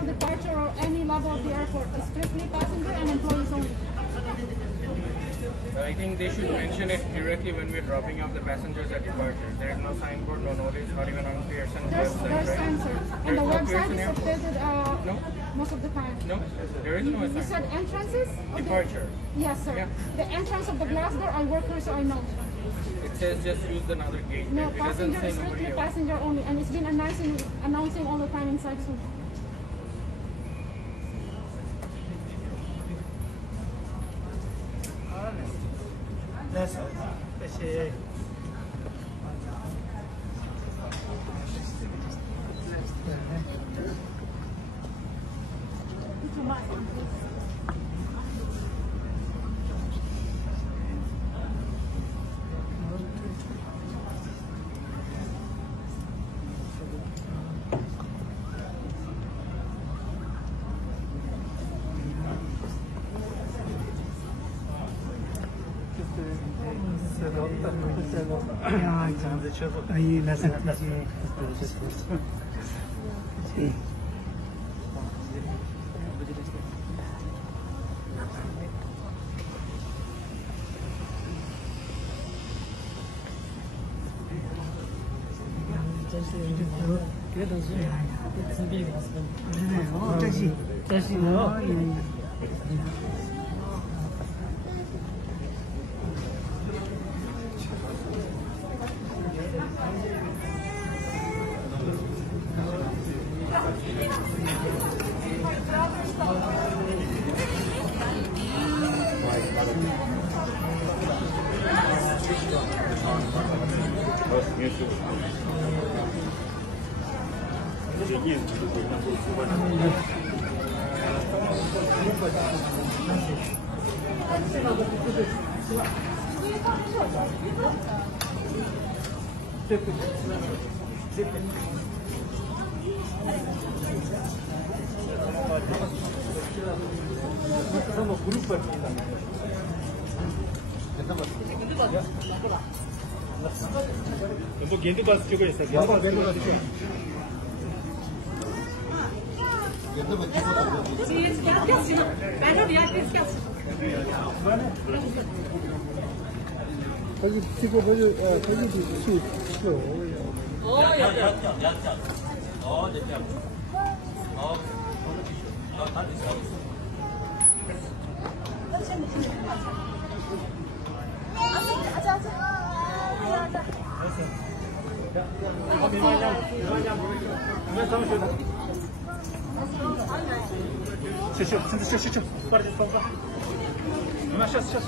arrival, departure, or any level of the airport. It's strictly passenger and employees only. I think they should mention it directly when we're dropping off the passengers at departure. There is no signboard, no notice, not even on Pearson There's website, right? answer. And the no website Pearson is Airport? updated No? most of the time. No, there is no You said assignment. entrances? Departure. Yes, sir. Yeah. The entrance of the glass door, I work here, so I know. It says just use another gate. No, It doesn't passenger say is nobody strictly else. passenger only, and it's been announcing all the time inside soon. That's all. Kasi Aí nessa Untuk ganti bas juga ya, ganti bas juga. 거기 찍어 보여. 거기도 수. Сейчас, парень, полка. Ну, сейчас.